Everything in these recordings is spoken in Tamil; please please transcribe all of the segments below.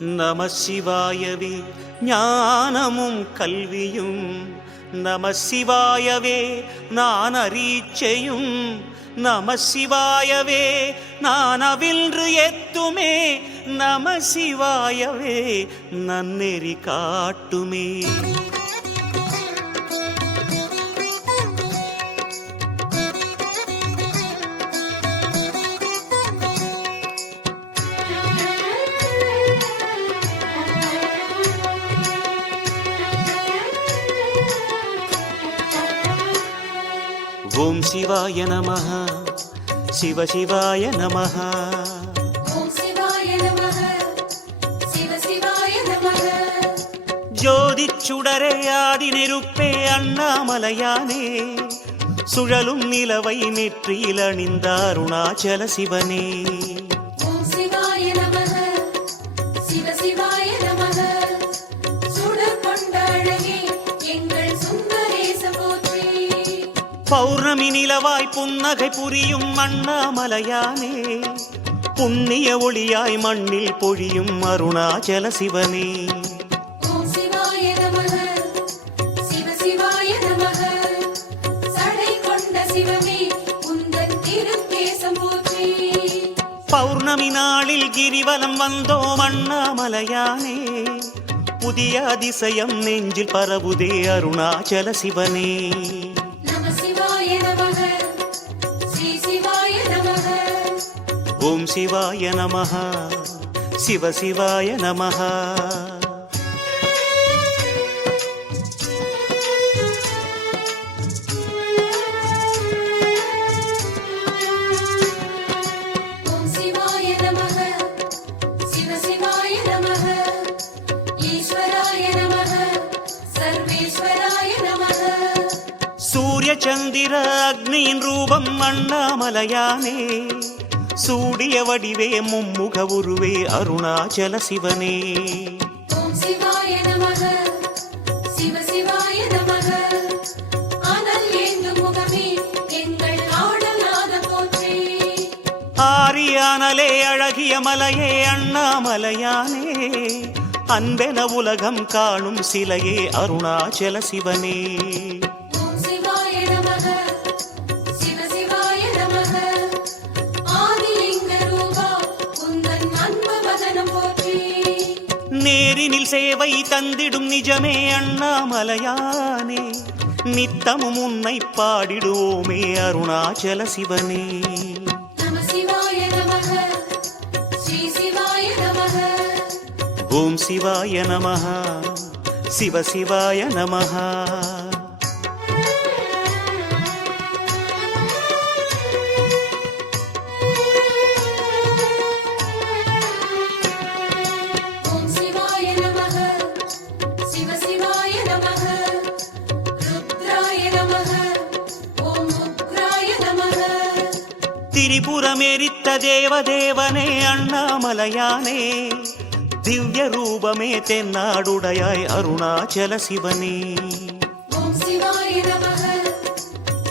நம சிவாயவே ஞானமும் கல்வியும், நம சிவாயவே நான் அரீச்சையும், நம சிவாயவே நான் அவின்று எத்துமே, நம சிவாயவே நன்னெறி காட்டுமே. ஓம் சிவாய நமஹ, சிவ சிவாய நமஹ. ஓம் சிவாய நமஹ, சிவ சிவாய நமஹ. ஜோதி சுடரே ஆதி நெருப்பே அண்ணாமலையானே, சுழலும் நிலவை நெற்றியில் அணிந்த அருணாச்சல சிவனே. ஓம் சிவாய நமஹ, சிவ சிவாய நமஹ. சுடர் கொண்ட அழகே எங்கள் சுந்தரேச போற்றி. பௌர்ணமி நிலவாய் புன்னகை புரியும் அண்ணாமலையானே, புண்ணிய ஒளியாய் மண்ணில் பொழியும் அருணாச்சல சிவனே. ஓம் சிவாய நமஹ, சிவ சிவாய நமஹ. சடை கொண்ட சிவமே உந்தன் திருக்கேசம் போற்றி. பௌர்ணமி நாளில் கிரிவலம் வந்தோம் அண்ணாமலையானே, புதிய அதிசயம் நெஞ்சில் பரவுதே அருணாச்சல சிவனே. ஓம் சிவாய நமஹ, சிவ சிவாய நமஹ. ஓம் சிவாய நமஹ, சிவ சிவாய நமஹ. ஈஸ்வராய நமஹ, சர்வேஸ்வராய நமஹ. சூரிய சந்திர அக்னியின் ரூபம் அண்ணாமலையானே, சூடிய வடிவே மும்முக உருவே அருணாச்சல சிவனே. ஓம் சிவாய நமஹ, சிவ சிவாய நமஹ. அனல் ஏந்தும் முகமே எங்கள் ஆடலாத போற்றி. ஆரியானலே அழகிய மலையே அண்ணாமலையானே, அன்பென உலகம் காணும் சிலையே அருணாச்சல சிவனே. ஓம் சிவாய நமஹ, சிவ சிவாய நமஹ. ஆதிலிங்க ரூபா உந்தன் அன்பு வதனம் போற்றி. நேரினில் சேவை தந்திடும் நிஜமே அண்ணாமலையானே, நித்தமும் உன்னை பாடிடுவோமே அருணாச்சல சிவனே. நம சிவாய நமஹ, ஸ்ரீ சிவாய நமஹ. ஓம் சிவாய நமஹ, சிவ சிவாய நமஹ. ஓம் சிவாய நமஹ, சிவ சிவாய நமஹ. ருத்ராய நமஹ, ஓம் உக்ராய நமஹ. திரிபுரமெரித்த தேவதேவனே அண்ணாமலையானே, திவ்ய ரூபமே தென்னாடுடையாய் அருணாச்சல சிவனே. ஓம் சிவாய நமஹ,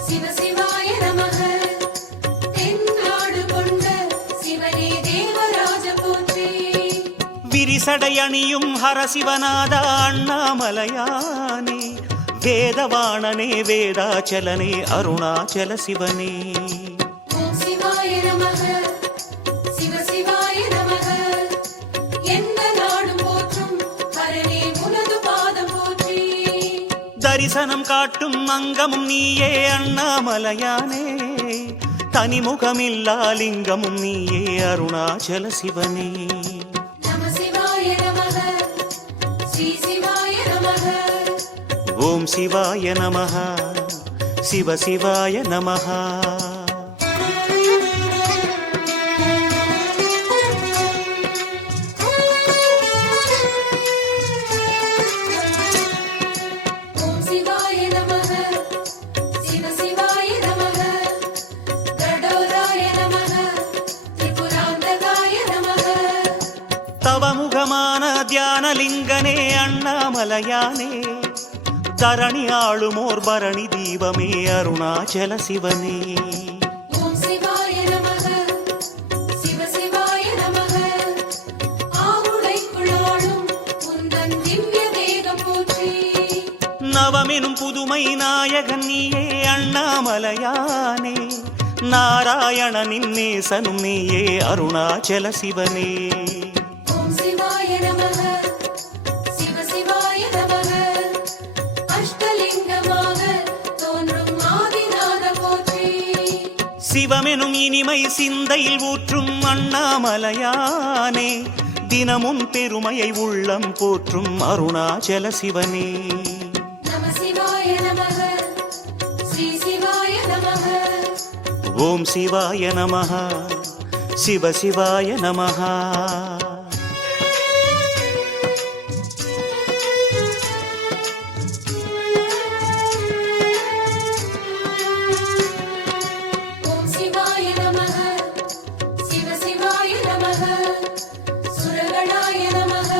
சிவ சிவாய நமஹ. தென்னாடு கொண்ட சிவனே தேவராஜ போற்றி. விரிசடை அணியும் ஹரசிவநாதா அண்ணாமலையானே, வேதவாணனே வேதாச்சலனே அருணாச்சல சிவனே. ஓம் சிவாய நமஹ, சிவ சிவாய நமஹ. எந்த நாடும் போற்றும் ஹரனே உனது பாதம் போற்றி. தரிசனம் காட்டும் அங்கமும் நீயே அண்ணாமலையானே, தனிமுகமில்லா லிங்கமும் நீயே அருணாச்சல சிவனே. நம சிவாய நமஹ, ஸ்ரீ சிவாய நமஹ. ஓம் சிவாய நமஹ, சிவ சிவாய நமஹ. ஓம் சிவாய நமஹ, சிவ சிவாய நமஹ. கடோராய நமஹ, திரிபுராந்தகாய நமஹ. தவமுகமான தியானலிங்கனே அண்ணாமலையானே, தரணி ஆளுமோர் பரணி தீபமே அருணாச்சல சிவனே. ஓம் சிவாய நமஹ, சிவ சிவாய நமஹ. ஆவுடைக்குள் பெருமை நாயகன் நீயே அண்ணாமலையானே நாராயணனின் நேசனும் நீயே அருணாச்சல சிவனே ஓம் சிவாய நமः சிவ சிவாய நமः அஷ்டலிங்கமாக தோன்றும் ஆதிநாத போற்றி சிவமெனும் இனிமை சிந்தையில் ஊற்றும் அண்ணாமலையானே தினமும் பெருமையை உள்ளம் போற்றும் அருணாச்சல சிவனே நம சிவாய நமः ஸ்ரீ சிவாய நமः ஓம் சிவாய நமः சிவ சிவாய நமः ஓம் சிவாய நமः சிவ சிவாய நமः சுரகணாய நமः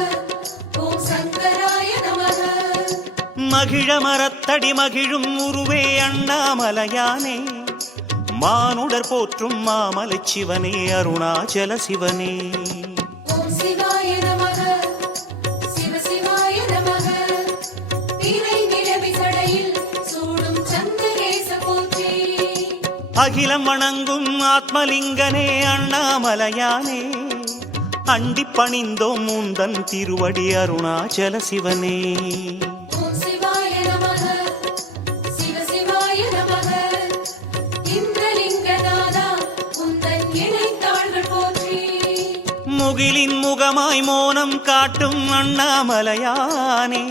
ஓம் சங்கராய நமः மகிழ மரத்தடி மகிழும் உருவே அண்ணாமலையானே மானுடர் போற்றும் மாமலை சிவனே அருணாச்சல சிவனே ஓம் சிவாய நமः சிவ சிவாய நமः திரை நிலவி சடையில் சூடும் சந்திரேச போற்றி அகிலம் வணங்கும் ஆத்மலிங்கனே அண்ணாமலையானே அண்டிப் பணிந்தோம் முந்தன் திருவடி அருணாச்சல சிவனே ஓம் சிவாய நமः சிவ சிவாய நமः இந்திரலிங்கநாதா உந்தன் இணைத்தாள்கள் போற்றி முகிலின் முகமாய் மோனம் காட்டும் அண்ணாமலையானே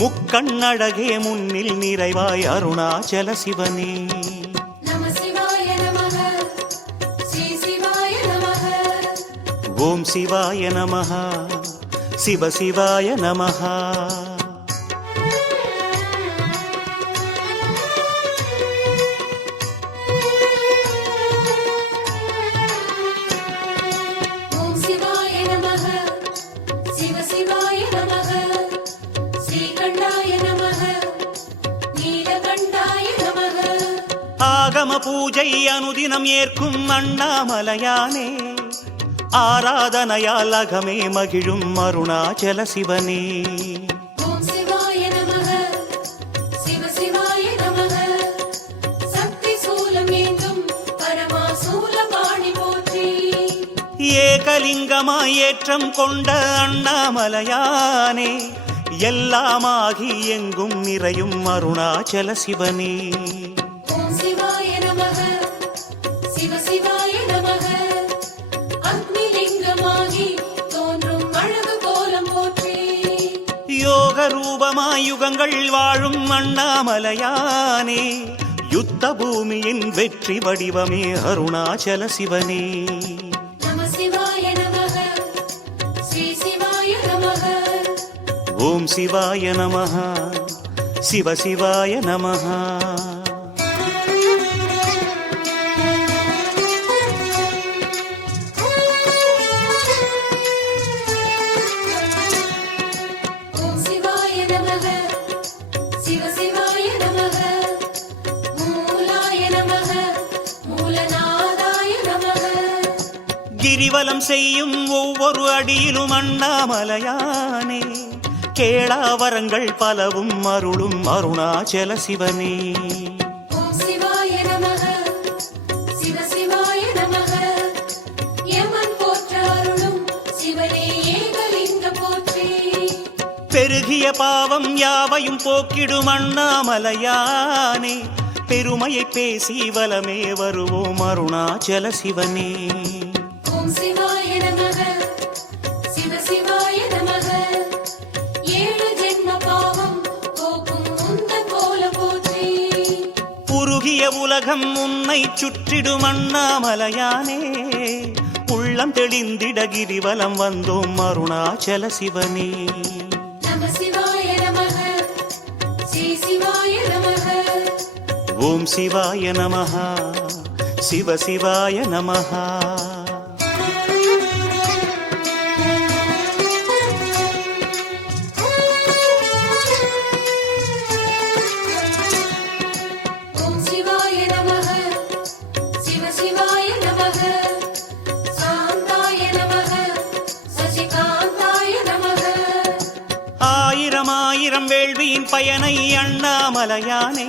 முக்கண்ணழகே முன்னில் நிறைவாய் அருணாச்சல சிவனே நம சிவாய நமः ஸ்ரீ சிவாய நமः ஓம் சிவாய நமः சிவ சிவாய நமः ஓம் சிவாய நமः சிவ சிவாய நமः ஸ்ரீகண்டாய நமः நீலகண்டாய நமः ஆகம பூஜை அனுதினம் ஏற்கும் அண்ணாமலையானே ஆராதனையால் அகமே மகிழும் அருணாச்சல சிவனே ஓம் சிவாய நமः சிவ சிவாய நமः சக்தி சூலம் ஏந்தும் பரமா சூலபாணி போற்றி ஏகலிங்கமாய் ஏற்றம் கொண்ட அண்ணாமலையானே எல்லாமாகி எங்கும் நிறையும் அருணாச்சல சிவனே ஓம் சிவாய நமः சிவ சிவாய நமः அக்னிலிங்கமாகி தோன்றும் அழகு கோலம் போற்றி யோக ரூபமாய் யுகங்கள் வாழும் அண்ணாமலையானே யுத்த பூமியின் வெற்றி வடிவமே அருணாச்சல சிவனே நம சிவாய நமः ஸ்ரீ சிவாய நமः ஓம் சிவாய நமः சிவ சிவாய நமः ஓம் சிவாய நமः சிவ சிவாய நமः மூலாய நமः மூலநாதாய நமः கிரிவலம் செய்யும் ஒவ்வொரு அடியிலும் அண்ணாமலையானே கேளாவரங்கள் பலவும் அருளும் அருணாச்சல சிவனே ஓம் சிவாய நமः சிவ சிவாய நமः யமன் போற்ற அருளும் சிவனே ஏகலிங்க போற்றி பெருகிய பாவம் யாவையும் போக்கிடும் அண்ணாமலையானே பெருமையை பேசி வலமே வருவோம் அருணாச்சல சிவனே ஓம் சிவாய நமः சிவ சிவாய நமः ஏழு ஜென்ம பாவம் போக்கும் உந்தன் கோலம் போற்றி உருகிய உலகம் உன்னை சுற்றிடும் அண்ணாமலையானே உள்ளம் தெளிந்திட கிரிவலம் வந்தோம் அருணாச்சல சிவனே நம சிவாய நமः ஸ்ரீ சிவாய நமः ஓம் சிவாய நமः சிவ சிவாய நமः ஓம் சிவாய நமः சிவ சிவாய நமः சாந்தாய நமः சசிகாந்தாய நமः ஆயிரம் வேள்வியின் பயனை அண்ணாமலையானே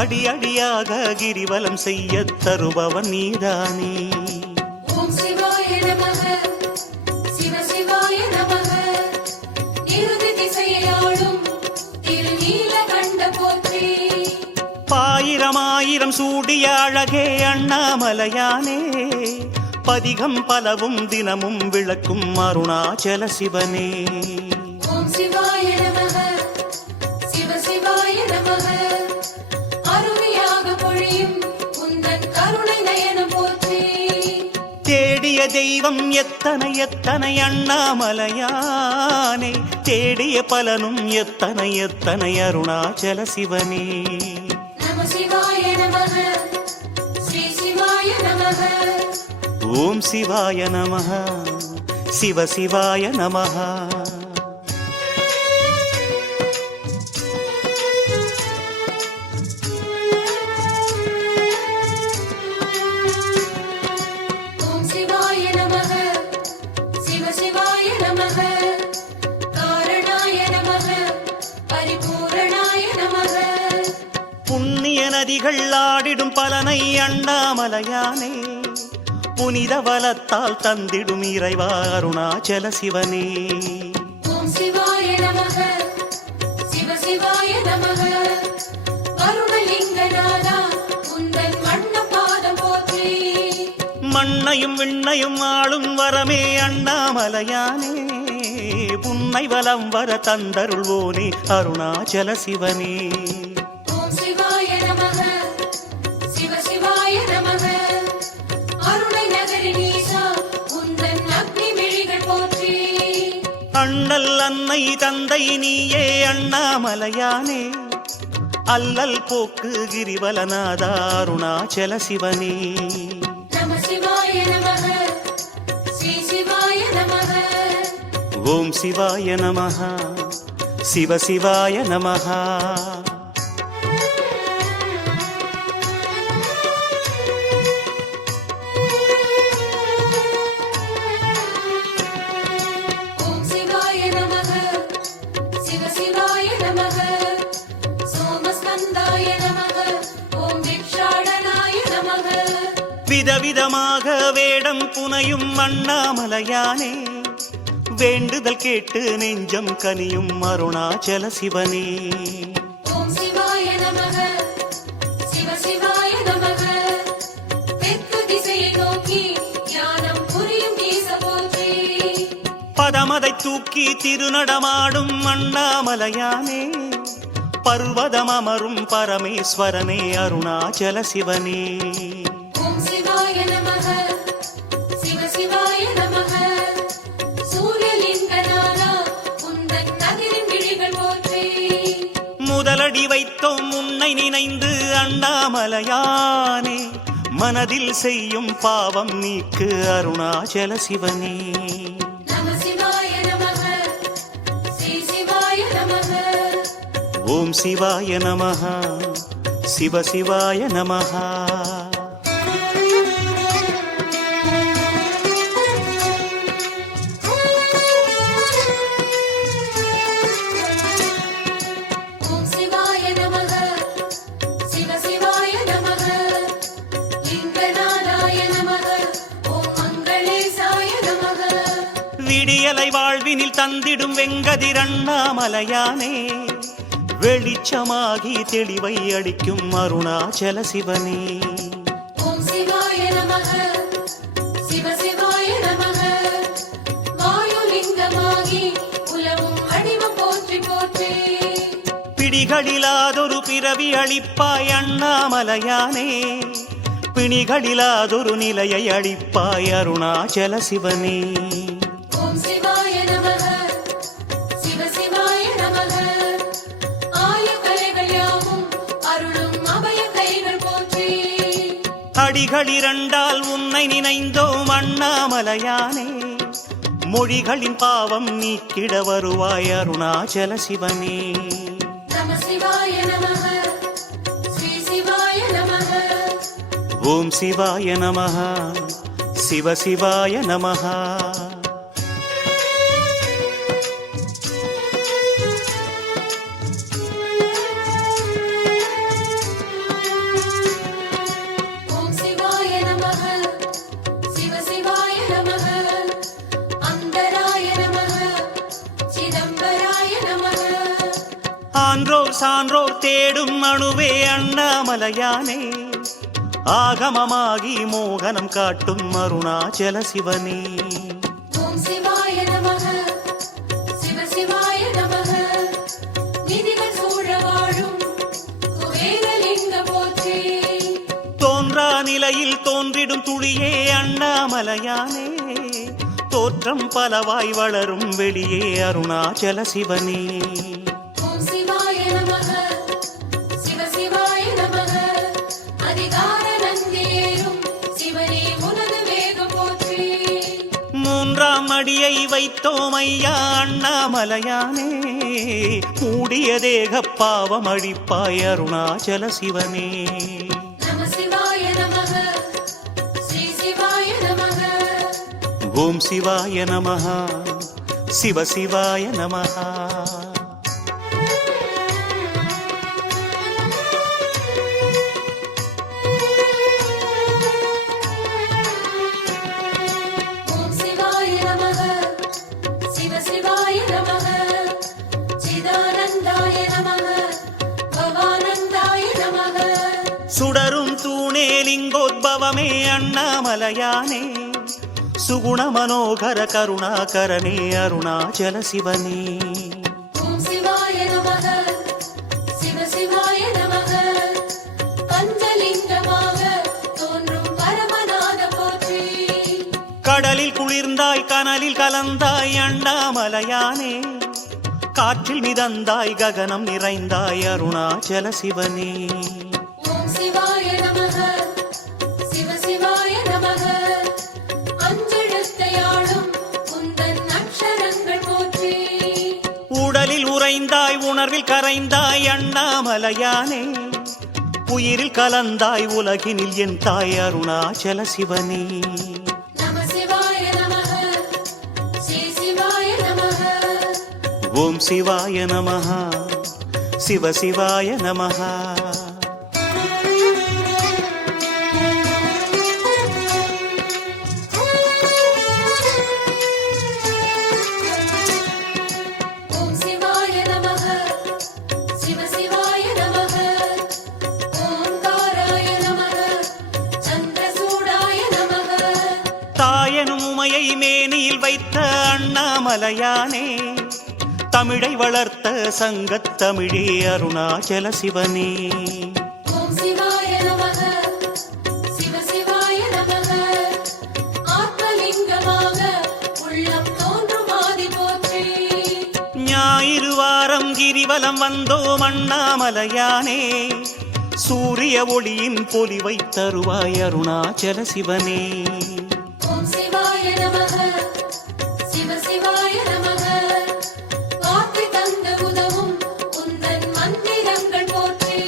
அடி அடியாக கிரிவலம் செய்ய தருபவன் நீதானே. ஓம் சிவாய நமக சிவ சிவாய நமக நிருதி திசையாளும் திருநீலகண்ட போற்றி. ஆயிரம் சூடிய அழகே அண்ணாமலையானே பதிகம் பலவும் தினமும் விளக்கும் அருணாச்சல சிவனே. ஓம் சிவாய நமக சிவ சிவாய நமக அருமையாக பொழியும் உந்தன் கருணை நயனம் போற்றி. தேடிய தெய்வம் எத்தனை எத்தனை அண்ணாமலையானே தேடிய பலனும் எத்தனை எத்தனை அருணாச்சல சிவனே. நம சிவாய நமக ஸ்ரீ சிவாய நமக. ஓம் சிவாய நமः சிவ சிவாய நமः. ஓம் சிவாய நமக சிவ சிவாய நமக காரணாய நமக பரிபூரணாய நமக. புண்ணிய நதிகள் ஆடிடும் பலனை அண்ணாமலையானே புனித வலத்தால் தந்திடும் இறைவா அருணாச்சல சிவனே. ஓம் சிவாய நமக சிவ சிவாய நமக வருணலிங்கநாதா உந்தன் வண்ண பாதம் போற்றி. மண்ணையும் விண்ணையும் ஆளும் வரமே அண்ணாமலையானே புன்னை வலம் வர தந்தருள்வோனே அருணாச்சல சிவனே. ஓம் சிவாய நமக சிவ சிவாய நமக அருணை நகரி நீசா உந்தன் அக்னி விழிகள் போற்றி. அண்ணல் அன்னை தந்தை நீயே அண்ணாமலையானே அல்லல் போக்கு கிரிவலநாதா அருணாச்சல சிவனே. நம சிவாய நமக ஸ்ரீ சிவாய நமக. ஓம் சிவாய நமः சிவ சிவாய நமः. ஓம் சிவாய நமக சிவ சிவாய நமக சோமஸ்கந்தாய நமக ஓம் விக்ஷாடனாய நமக. விதவிதமாக வேடம் புனையும் அண்ணாமலையானே வேண்டுதல் கேட்டு நெஞ்சம் கனியும் அருணாச்சல சிவனே. ஓம் சிவாய நமக சிவ சிவாய நமக தெற்கு திசையை நோக்கி ஞானம் புரியும் ஈச போற்றி. பதமதை தூக்கி திருநடமாடும் அண்ணாமலையானே பர்வதம் அமரும் பரமேஸ்வரனே அருணாச்சல சிவனே. ஓம் சிவாய நமக சிவ சிவாய நமக சூரியலிங்கநாதா உந்தன் கதிரின் விழிகள் போற்றி. முதலடி வைத்தோம் உன்னை நினைந்து அண்ணாமலையானே மனதில் செய்யும் பாவம் நீக்கு அருணாச்சல சிவனே. நம சிவாய நமக ஸ்ரீ சிவாய நமக. ஓம் சிவாய நமः சிவ சிவாய நமः. ஓம் சிவாய நமக சிவ சிவாய நமக லிங்கநாதாய நமக ஓம் மங்களேசாய நமக. விடியலை வாழ்வினில் தந்திடும் வெங்கதிர் அண்ணாமலையானே வெளிச்சமாகி தெளிவை அளிக்கும் அருணாச்சல சிவனே. ஓம் சிவாய நமக சிவ சிவாய நமக வாயுலிங்கமாகி உலவும் அடிவம் போற்றி போற்றி. பிடிகளிலாதொரு பிறவி அளிப்பாய் அண்ணாமலையானே பிணிகளிலாதொரு நிலையை அளிப்பாய் அருணாச்சல சிவனே. ஓம் சிவாய நமக சிவ சிவாய நமக ஆயக்கலைகள் யாவும் அருளும் அபய கைகள் போற்றி. அடிகளிரண்டால் உன்னை நினைந்தோம் அண்ணாமலையானே மொழிகளின் பாவம் நீக்கிட வருவாய் அருணாச்சல சிவனே. நம சிவாய நமக ஸ்ரீ சிவாய நமக. ஓம் சிவாய நமः சிவ சிவாய நமः. ஆன்றோர் சான்றோர் தேடும் அணுவே அண்ணாமலையானே ஆகமமாகி மோகனம் காட்டும் அருணாச்சல சிவனே ஓம் சிவாய நமக சிவ சிவாய நமக நிதிகள் சூழ வாழும் குபேரலிங்க போற்றி தோன்றா நிலையில் தோன்றிடும் துளியே அண்ணாமலையானே தோற்றம் பலவாய் வளரும் வெளியே அருணாச்சல சிவனே ஓம் சிவாய நமக சிவ சிவாய நமக அதிகார நந்தியேறும் சிவனே உனது வேகம் போற்றி மூன்றாம் அடியை வைத்தோம் ஐயா அண்ணாமலையானே மூடிய தேக பாவம் அழிப்பாய் அருணாச்சல சிவனே நம சிவாய நமக ஸ்ரீ சிவாய நமக ஓம் சிவாய நமஹ சிவ சிவாய நமஹ ஓம் சிவாய நமக சிவ சிவாய நமக சிதானந்தாய நமக பவானந்தாய நமக சுடரும் தூணே லிங்கோத்பவமே அண்ணாமலையானே சுகுண மனோகர கருணாகரனே அருணாச்சல சிவனே ஓம் சிவாய நமக சிவ சிவாய நமக பஞ்சலிங்கமாக தோன்றும் பரமநாத போற்றி கடலில் குளிர்ந்தாய் கனலில் கலந்தாய் அண்ணாமலையானே காற்றில் மிதந்தாய் ககனம் நிறைந்தாய் அருணாச்சல சிவனே ஓம் சிவாய நமக சிவ சிவாய நமக அஞ்செழுத்தையாளும் உந்தன் அக்ஷரங்கள் போற்றி உடலில் உறைந்தாய் உணர்வில் கரைந்தாய் அண்ணாமலையானே உயிரில் கலந்தாய் உலகினில் என் தாய் அருணாச்சல சிவனே நம சிவாய நமக ஸ்ரீ சிவாய நமக ஓம் சிவாய நமஹ சிவ சிவாய நமஹ ஓம் சிவாய நமக சிவ சிவாய நமக ஓங்காராய நமக சந்திரசூடாய நமக தாயனும் உமையை மேனியில் வைத்த அண்ணாமலையானே தமிழை வளர்த்த சங்கத் தமிழே அருணாச்சல சிவனே ஓம் சிவாய நமக சிவ சிவாய நமக ஆத்மலிங்கமாக உள்ளம் தோன்றும் ஆதி போற்றி ஞாயிறு வாரம் கிரிவலம் வந்தோம் அண்ணாமலையானே சூரிய ஒளியின் பொலிவை தருவாய் அருணாச்சல சிவனே ஓம் சிவாய நமக சிவ சிவாய நமக வாக்கு தந்து உதவும் உந்தன் மந்திரங்கள் போற்றி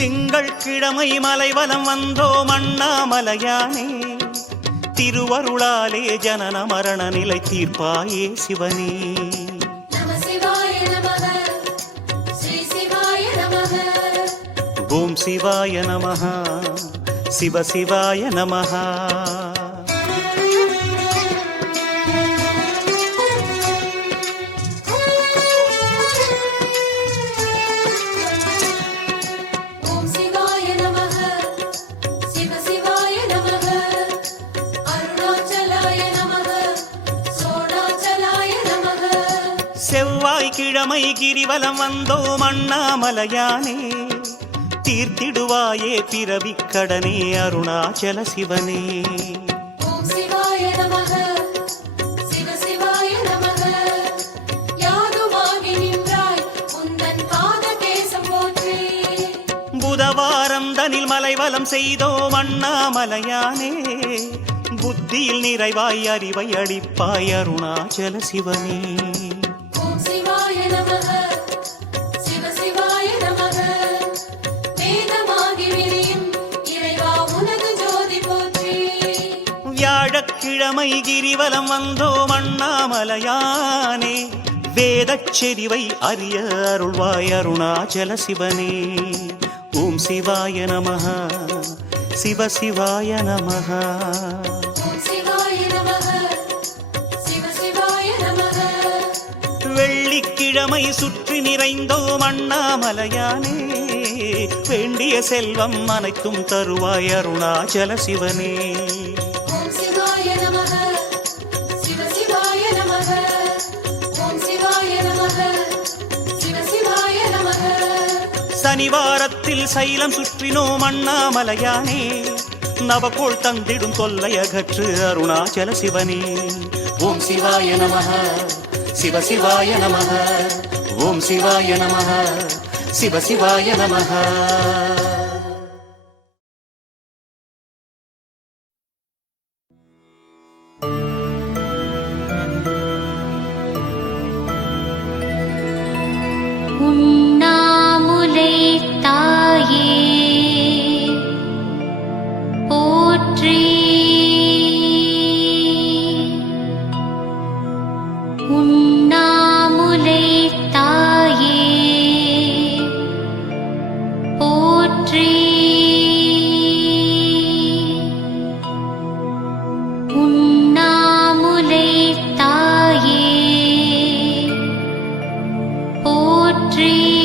திங்கள் கிழமை மலைவலம் வந்தோம் அண்ணாமலையானே திருவருளாலே ஜனன மரண நிலை தீர்ப்பாயே சிவனே நம சிவாய நமக ஸ்ரீ சிவாய நமக ஓம் சிவாய நமஹ சிவ சிவாய நமஹ ஓம் சிவாய நமக சிவ சிவாய நமக அருணாச்சலாய நமக சோணாச்சலாய நமக செவ்வாய்க்கிழமை கிரிவலம் வந்தோம் அண்ணாமலையானே தீர்த்திடுவாயே பிறவிக் கடனே அருணாச்சல சிவனே ஓம் சிவாய நமக சிவ சிவாய நமக யாதுமாகி நின்றாய் உந்தன் பாத தேசம் போற்றி புதவாரம் தனில் மலைவலம் செய்தோம் அண்ணாமலையானே புத்தியில் நிறைவாய் அறிவை அளிப்பாய் அருணாச்சல சிவனே ஓம் சிவாய நமக சிவ சிவாய நமக வேதமாகி விரியும் இறைவா உனது ஜோதி போற்றி வியாழக்கிழமை கிரிவலம் வந்தோம் அண்ணாமலையானே வேதச் செறிவை அறிய அருள்வாய் அருணாச்சல சிவனே ஓம் சிவாய நமஹ சிவ சிவாய நமஹ ஓம் சிவாய நமக சிவ சிவாய நமக வெள்ளிக்கிழமை இளமை சுற்றி நிறைந்தோம் அண்ணாமலையானே, வேண்டிய செல்வம் அனைத்தும் தருவாய் அருணாச்சல சிவனே. ஓம் சிவாய நமக சிவ சிவாய நமக ஓம் சிவாய நமக சிவ சிவாய நமக. சனிவாரத்தில் சைலம் சுற்றினோம் அண்ணாமலையானே, நவகோள் தந்திடும் தொல்லையகற்று அருணாச்சல சிவனே. ஓம் சிவாய நமக சிவ சிவாய நமக ஓம் சிவாய நமக சிவ சிவாய நமக. உண்ணாமுலை தாயே போற்றி, உண்ணாமுலை தாயே போற்றி, உண்ணாமுலை தாயே போற்றி.